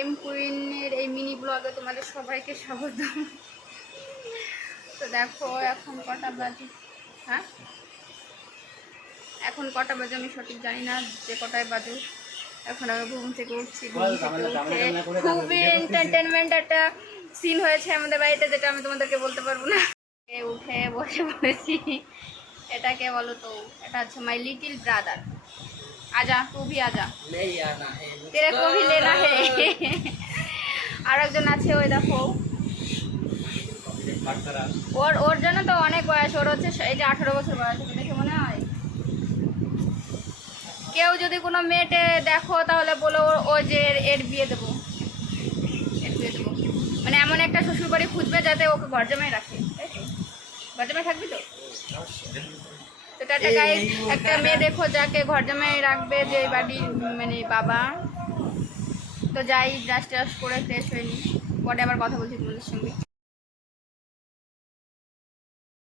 M কুইনের এই mini ব্লগে তোমাদের সবাইকে স্বাগত। তো দেখো এখন কটা বাজে, হ্যাঁ এখন কটা বাজে আমি সঠিক জানি না, যে কটায় বাজে। এখন আমি ঘুম থেকে উঠছি, খুবই এন্টারটেনমেন্ট একটা সিন হয়েছে আমাদের বাড়িতে, যেটা আমি তোমাদেরকে বলতে পারবো না। উঠে বসে পড়েছি। এটাকে বলো তো, এটা হচ্ছে মাই লিটিল ব্রাদার। आजा तू भी आजा, नहीं आना है तेरे को भी लेना है। আর একজন আছে ওই দেখো, ওর জন্য তো অনেক বয়স, ওর হচ্ছে এই যে 18 বছর বয়স, দেখে মনে হয়। কেউ যদি কোনো মেয়েটে দেখো তাহলে বলো ও যে এর বিয়ে দেবো, এর বিয়ে দেবো। মানে এমন একটা শ্বশুর বাড়ি খুঁজবে যাতে ওকে ঘর জামাই রাখে, তাই তো? ঘর জামাই থাকবি তো? তো একটা গাইস, একটা মেয়ে দেখো যাকে ঘর জামাই রাখবে, যে বাড়ির মানে বাবা। তো যাই ব্রাশ ট্রাশ করে ফ্রেশ হয়ে নি, পরে আবার কথা বলছি তোমাদের সঙ্গে।